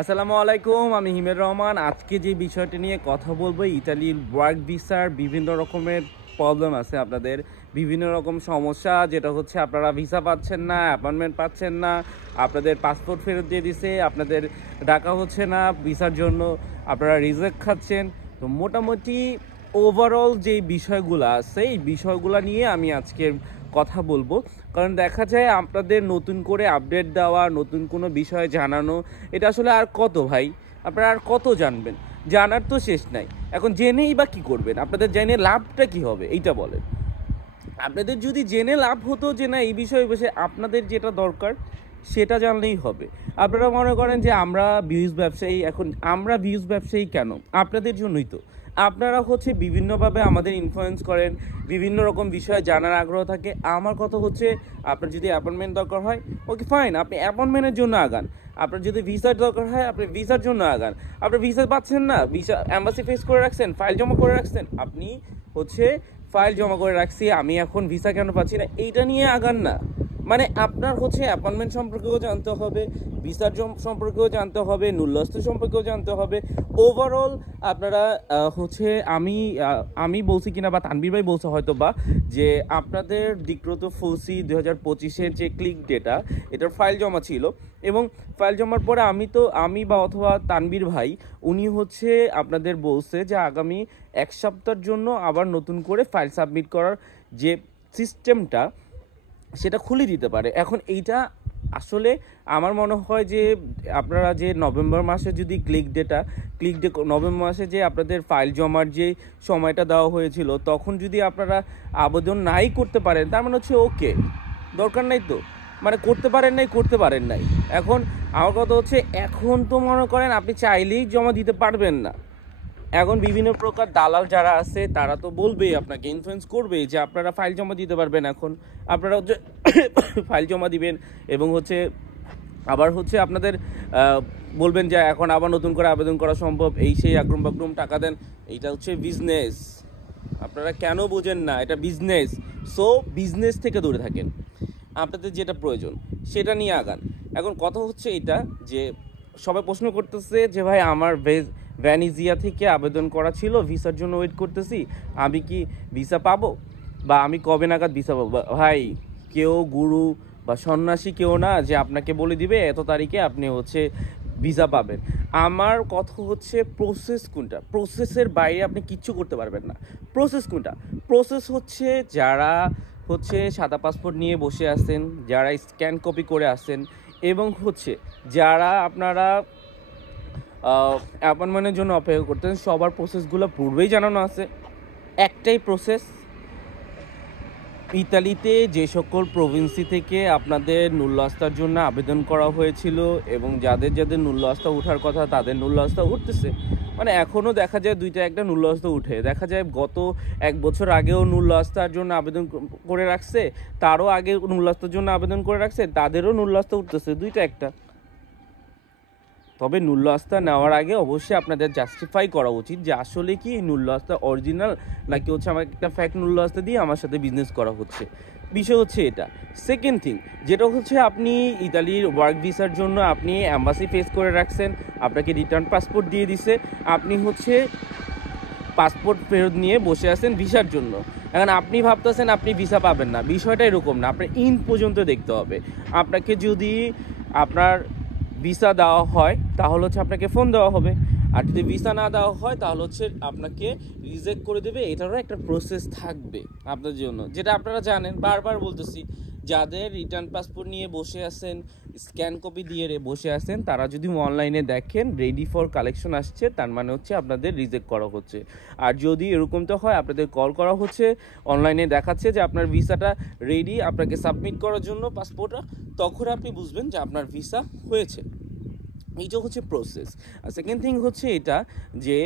আসসালামু আলাইকুম, আমি হিমের রহমান। আজকে যে বিষয়টি নিয়ে কথা বলবো, ইতালির ওয়ার্ক ভিসার বিভিন্ন রকমের প্রবলেম আছে আপনাদের, বিভিন্ন রকম সমস্যা, যেটা হচ্ছে আপনারা ভিসা পাচ্ছেন না, অ্যাপয়েন্টমেন্ট পাচ্ছেন না, আপনাদের পাসপোর্ট ফেরত দিয়ে দিছে, আপনাদের ডাকা হচ্ছে না ভিসার জন্য, আপনারা রিজেক্ট খাচ্ছেন। তো মোটামুটি ওভারঅল যেই বিষয়গুলো আছে এই বিষয়গুলো নিয়ে আমি আজকে কথা বলবো। কারণ দেখা যায় আপনাদের নতুন করে আপডেট দেওয়া, নতুন কোনো বিষয় জানানো, এটা আসলে আর কত ভাই, আপনারা আর কত জানবেন? জানার তো শেষ নাই। এখন জেনেই বা কী করবেন? আপনাদের জেনে লাভটা কী হবে এইটা বলেন। আপনাদের যদি জেনে লাভ হতো যে না এই বিষয়ে বসে আপনাদের যেটা দরকার সেটা জানলেই হবে। আপনারা মনে করেন যে আমরা ভিউজ ব্যবসায়ী, এখন আমরা ভিউজ ব্যবসায়ী কেন? আপনাদের জন্যই তো। আপনারা হচ্ছে বিভিন্নভাবে আমাদের ইনফ্লুয়েন্স করেন, বিভিন্ন রকম বিষয়ে জানার আগ্রহ থাকে। আমার কথা হচ্ছে, আপনার যদি অ্যাপয়েন্টমেন্ট দরকার হয়, ওকে ফাইন, আপনি অ্যাপয়েন্টমেন্টের জন্য আগান। আপনার যদি ভিসার দরকার হয়, আপনি ভিসার জন্য আগান। আপনার ভিসা পাচ্ছেন না, ভিসা অ্যাম্বাসি ফেস করে রাখছেন, ফাইল জমা করে রাখছেন, আপনি হচ্ছে ফাইল জমা করে রাখছি, আমি এখন ভিসা কেন পাচ্ছি না, এইটা নিয়ে আগান না। মানে আপনার হচ্ছে অ্যাপয়েন্টমেন্ট সম্পর্কেও জানতে হবে, ভিসার সম্পর্কেও জানতে হবে, নুল্লস্ত সম্পর্কেও জানতে হবে। ওভারঅল আপনারা হচ্ছে আমি বলছি কিনা বা তানবীর ভাই বলছে হয়তো বা, যে আপনাদের দিকগত ফলসি 2025-এর যে ক্লিক ডেটা, এটার ফাইল জমা ছিল, এবং ফাইল জমার পরে আমি বা অথবা তানবীর ভাই উনি হচ্ছে আপনাদের বলছে যে আগামী এক সপ্তাহের জন্য আবার নতুন করে ফাইল সাবমিট করার যে সিস্টেমটা সেটা খুলে দিতে পারে। এখন এইটা আসলে আমার মনে হয় যে আপনারা যে নভেম্বর মাসে যদি নভেম্বর মাসে যে আপনাদের ফাইল জমার যে সময়টা দেওয়া হয়েছিল, তখন যদি আপনারা আবেদন নাই করতে পারেন, তার মানে হচ্ছে ওকে, দরকার নাই তো, মানে করতে পারেন নাই। এখন আমার কথা হচ্ছে, এখন তো মনে করেন আপনি চাইলেই জমা দিতে পারবেন না। এখন বিভিন্ন প্রকার দালাল যারা আছে তারা তো বলবেই, আপনাকে ইনফ্লুয়েন্স করবে যে আপনারা ফাইল জমা দিতে পারবেন। এখন আপনারা হচ্ছে ফাইল জমা দিবেন, এবং হচ্ছে আবার হচ্ছে আপনাদের বলবেন যে এখন আবার নতুন করে আবেদন করা সম্ভব, এই সেই আগ্রম বাগ্রম টাকা দেন। এইটা হচ্ছে বিজনেস, আপনারা কেন বোঝেন না? এটা বিজনেস। সো বিজনেস থেকে দূরে থাকেন, আপনাদের যেটা প্রয়োজন সেটা নিয়ে আগান। এখন কথা হচ্ছে এটা যে সবাই প্রশ্ন করতেছে যে ভাই আমার ভ্যানিজিয়া থেকে আবেদন করা ছিল, ভিসার জন্য ওয়েট করতেছি, আমি কি ভিসা পাবো, বা আমি কবে নাগাদ ভিসা পাবো? ভাই, কেউ গুরু বা সন্ন্যাসী কেউ না যে আপনাকে বলে দিবে এত তারিখে আপনি হচ্ছে ভিসা পাবেন। আমার কথা হচ্ছে প্রসেস কোনটা, প্রসেসের বাইরে আপনি কিচ্ছু করতে পারবেন না। প্রসেস কোনটা? প্রসেস হচ্ছে যারা হচ্ছে সাদা পাসপোর্ট নিয়ে বসে আছেন, যারা স্ক্যান কপি করে আসেন, এবং হচ্ছে যারা আপনারা অ্যাপয়েন্টমেন্টের জন্য অপেক্ষা করতেন, সবার প্রসেসগুলো পূর্বেই জানানো আছে। একটাই প্রসেস, ইতালিতে যে সকল প্রভিন্সি থেকে আপনাদের নুল্ল আস্তার জন্য আবেদন করা হয়েছিল, এবং যাদের যাদের নুল্ল আস্তা ওঠার কথা তাদের নুল্ল আস্তা উঠতেছে। মানে এখনও দেখা যায় দুইটা একটা নুল্ল আস্তা উঠে, দেখা যায় গত এক বছর আগেও নুল্ল আস্তার জন্য আবেদন করে রাখছে, তারও আগে নুল্ল আস্তার জন্য আবেদন করে রাখছে, তাদেরও নুল্ল আস্তা উঠতেছে, দুইটা একটা। তবে নুল্ল আস্থা নেওয়ার আগে অবশ্যই আপনাদের জাস্টিফাই করা উচিত যে আসলে কি নুল্ল আস্থা অরিজিনাল, নাকি হচ্ছে আমাকে একটা ফ্যাক্ট নুল্ল আস্থা দিয়ে আমার সাথে বিজনেস করা হচ্ছে। বিষয় হচ্ছে এটা। সেকেন্ড থিং যেটা হচ্ছে, আপনি ইতালির ওয়ার্ক ভিসার জন্য আপনি অ্যাম্বাসি ফেস করে রাখছেন, আপনাকে রিটার্ন পাসপোর্ট দিয়ে দিছে, আপনি হচ্ছে পাসপোর্ট ফেরত নিয়ে বসে আছেন ভিসার জন্য। এখন আপনি ভাবতেছেন আপনি ভিসা পাবেন না, বিষয়টা এরকম না। আপনার ইন পর্যন্ত দেখতে হবে। আপনাকে যদি আপনার ভিসা দেওয়া হয় তাহলে হচ্ছে আপনাকে ফোন দেওয়া হবে, আর যদি ভিসা না দেওয়া হয় তাহলে হচ্ছে আপনাকে রিজেক্ট করে দেবে। এটারও একটা প্রসেস থাকবে আপনার জন্য, যেটা আপনারা জানেন। বারবার বলতেছি, যাদের রিটার্ন পাসপোর্ট নিয়ে বসে আছেন, স্ক্যান কপি দিয়ে বসে আছেন, তারা যদি অনলাইনে দেখেন রেডি ফর কালেকশন আসছে, তার মানে হচ্ছে আপনাদের রিজেক্ট করা হচ্ছে। আর যদি এরকমটা হয় আপনাদের কল করা হচ্ছে, অনলাইনে দেখাচ্ছে যে আপনার ভিসাটা রেডি আপনাকে সাবমিট করার জন্য পাসপোর্টটা, তখন আপনি বুঝবেন যে আপনার ভিসা হয়েছে। এইটা হচ্ছে প্রসেস। আর সেকেন্ড থিং হচ্ছে এটা যে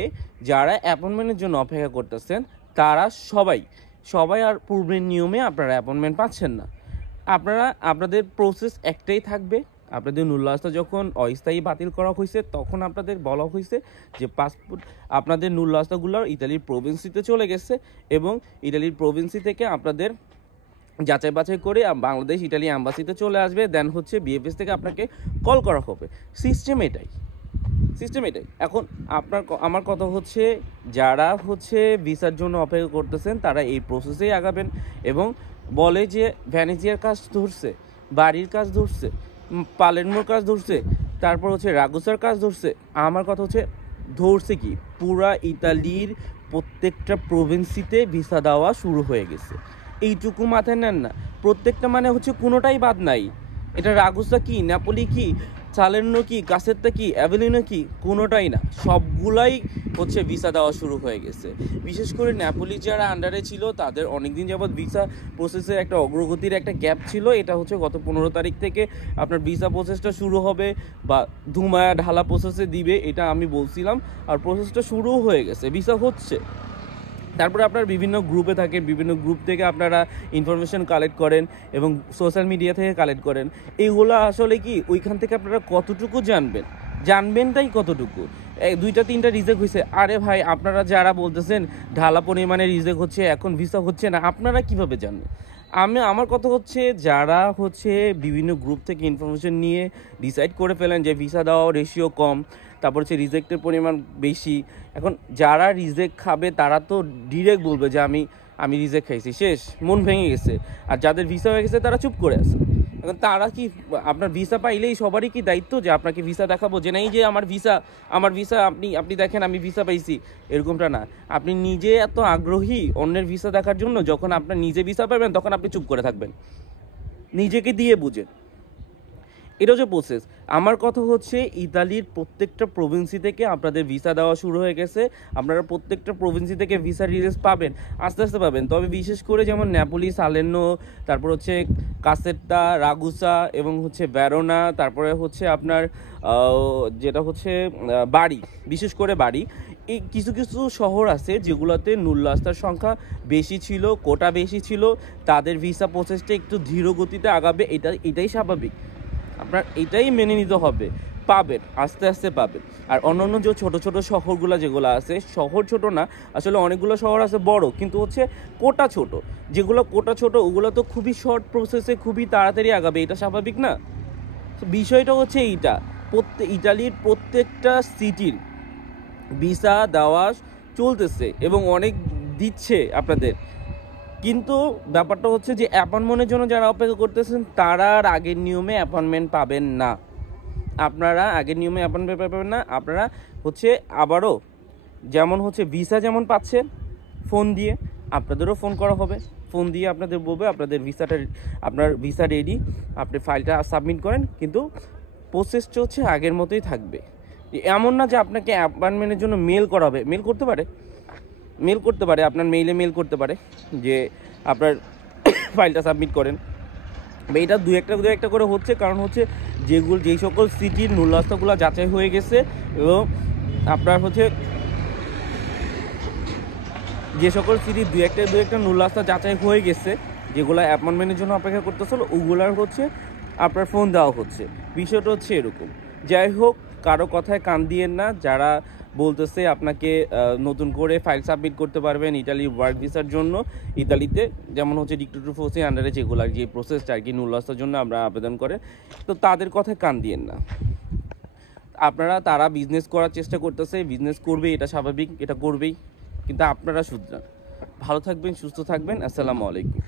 যারা অ্যাপয়েন্টমেন্টের জন্য অপেক্ষা করতেছেন তারা সবাই আর পূর্বের নিয়মে আপনারা অ্যাপয়েন্টমেন্ট পাচ্ছেন না। আপনাদের প্রসেস একটাই থাকবে। আপনাদের নুল্ল আস্থা যখন অস্থায়ী বাতিল করা হয়েছে, তখন আপনাদের বলা হয়েছে যে পাসপোর্ট আপনাদের নুল্ল আস্থাগুলো ইতালির প্রভিন্সিতে চলে গেছে, এবং ইতালির প্রভিন্সি থেকে আপনাদের যাচাই বাছাই করে বাংলাদেশ ইটালি অ্যাম্বাসিতে চলে আসবে, দেন হচ্ছে বিএফএস থেকে আপনাকে কল করা হবে। সিস্টেম এটাই। সিস্টেম এটাই। এখন আমার কথা হচ্ছে, যারা হচ্ছে ভিসার জন্য অপেক্ষা করতেছেন তারা এই প্রসেসেই আগাবেন এবং বলে যে ভ্যানেজিয়ার কাজ ধরছে, বাড়ির কাজ ধরছে, পালেরমোর কাজ ধরছে, তারপর হচ্ছে রাগুসার কাজ ধরছে। আমার কথা হচ্ছে ধরছে কি, পুরা ইতালির প্রত্যেকটা প্রভিন্সিতে ভিসা দেওয়া শুরু হয়ে গেছে। এইটুকু মাথায় নেন না, প্রত্যেকটা মানে হচ্ছে কোনোটাই বাদ নাই। এটা রাগুসা কি, নেপোলি কি, সালের্নো কি, কাসেত্তা কি, অ্যাভেলিনো কি, কোনোটাই না, সবগুলাই হচ্ছে ভিসা দেওয়া শুরু হয়ে গেছে। বিশেষ করে নেপোলি যারা আন্ডারে ছিল তাদের অনেকদিন যাবৎ ভিসা প্রসেসে একটা অগ্রগতির একটা গ্যাপ ছিল। এটা হচ্ছে গত 15 তারিখ থেকে আপনার ভিসা প্রসেসটা শুরু হবে বা ধুমায়া ঢালা প্রসেসে দিবে, এটা আমি বলছিলাম। আর প্রসেসটা শুরু হয়ে গেছে, ভিসা হচ্ছে। তারপরে আপনার বিভিন্ন গ্রুপে থাকেন, বিভিন্ন গ্রুপ থেকে আপনারা ইনফরমেশন কালেক্ট করেন এবং সোশ্যাল মিডিয়া থেকে কালেক্ট করেন। এইগুলো আসলে কি ওইখান থেকে আপনারা কতটুকু জানবেনটাই কতটুকু। 2-3টা রিজেক্ট হয়েছে, আরে ভাই আপনারা যারা বলতেছেন ঢালা পরিমাণে রিজেক্ট হচ্ছে, এখন ভিসা হচ্ছে না, আপনারা কিভাবে জানবেন? আমার কথা হচ্ছে, যারা হচ্ছে বিভিন্ন গ্রুপ থেকে ইনফরমেশন নিয়ে ডিসাইড করে ফেলেন যে ভিসা দেওয়া রেশিও কম, তারপর হচ্ছে রিজেক্টের পরিমাণ বেশি। এখন যারা রিজেক্ট খাবে তারা তো ডিরেক্ট বলবে যে আমি রিজেক্ট খাইছি, শেষ, মন ভেঙে গেছে। আর যাদের ভিসা হয়ে গেছে তারা চুপ করে আছে। এখন তারা কি, আপনার ভিসা পাইলেই সবারই কি দায়িত্ব যে আপনাকে ভিসা দেখাবো, যে নেই যে আমার ভিসা আপনি দেখেন আমি ভিসা পাইছি, এরকমটা না। আপনি নিজে এত আগ্রহী অন্যের ভিসা দেখার জন্য, যখন আপনার নিজে ভিসা পাবেন তখন আপনি চুপ করে থাকবেন, নিজেকে দিয়ে বুঝেন। এটা হচ্ছে প্রসেস। আমার কথা হচ্ছে, ইতালির প্রত্যেকটা প্রভিন্সি থেকে আপনাদের ভিসা দেওয়া শুরু হয়ে গেছে। আপনারা প্রত্যেকটা প্রভিন্সি থেকে ভিসা রিলিজ পাবেন, আস্তে আস্তে পাবেন। তবে বিশেষ করে যেমন নেপোলি, সালের্নো, তারপর হচ্ছে কাসেত্তা, রাগুসা এবং হচ্ছে ভেরোনা, তারপরে হচ্ছে আপনার যেটা হচ্ছে বাড়ি, বিশেষ করে বাড়ি, এই কিছু কিছু শহর আছে যেগুলোতে নুল্লাস্তার সংখ্যা বেশি ছিল, কোটা বেশি ছিল, তাদের ভিসা প্রসেসটা একটু ধীর গতিতে আগাবে। এটাই স্বাভাবিক, আপনার এটাই মেনে নিতে হবে। পাবেন, আস্তে আস্তে পাবেন। আর অন্যান্য যে ছোটো ছোটো শহরগুলো যেগুলো আছে, শহর ছোট না আসলে, অনেকগুলো শহর আছে বড়, কিন্তু হচ্ছে কোটা ছোট। যেগুলো কোটা ছোট ওগুলো তো খুবই শর্ট প্রসেসে খুবই তাড়াতাড়ি আগাবে, এটা স্বাভাবিক না? বিষয়টা হচ্ছে এইটা, ইটালির প্রত্যেকটা সিটির ভিসা দেওয়া চলতেছে এবং অনেক দিচ্ছে আপনাদের। কিন্তু ব্যাপারটা হচ্ছে যে অ্যাপয়েন্টমেন্টের জন্য যারা অপেক্ষা করতেছেন তারা আর আগের নিয়মে অ্যাপয়েন্টমেন্ট পাবেন না। আপনারা আগের নিয়মে অ্যাপয়েন্টমেন্ট পাবেন না। আপনারা হচ্ছে আবারও যেমন হচ্ছে ভিসা যেমন পাচ্ছেন ফোন দিয়ে, আপনাদেরও ফোন করা হবে, ফোন দিয়ে আপনাদের বলবে আপনার ভিসা রেডি, আপনি ফাইলটা সাবমিট করেন। কিন্তু প্রসেসটা হচ্ছে আগের মতোই থাকবে। এমন না যে আপনাকে অ্যাপয়েন্টমেন্টের জন্য মেল করা হবে, মেল করতে পারে, আপনার মেইলে মেল করতে পারে যে আপনার ফাইলটা সাবমিট করেন। এটা দু একটা করে হচ্ছে, কারণ হচ্ছে যেই সকল সিটির নুল্লাস্তাগুলো যাচাই হয়ে গেছে এবং আপনার হচ্ছে যে সকল সিটির দু একটা নুল্লাস্তা যাচাই হয়ে গেছে, যেগুলো অ্যাপয়েন্টমেন্টের জন্য অপেক্ষা করতেছিল, ওগুলার হচ্ছে আপনার ফোন দেওয়া হচ্ছে। বিষয়টা হচ্ছে এরকম। যাই হোক, কারো কথায় কান দিয়েন না। যারা বলতেছে আপনাকে নতুন করে ফাইল সাবমিট করতে পারবেন ইতালির ওয়ার্ক ভিসার জন্য, ইতালিতে যেমন হচ্ছে ডিক্টেটর ফোর্সের আন্ডারে যেগুলার যে প্রসেসটা আর কি নুল্লাস্তার জন্য আমরা আবেদন করে, তো তাদের কথায় কান দিয়েন না। তারা বিজনেস করার চেষ্টা করতেছে, বিজনেস করবে, এটা স্বাভাবিক, এটা করবেই, কিন্তু আপনারা শুধরান। ভালো থাকবেন, সুস্থ থাকবেন। আসসালামু আলাইকুম।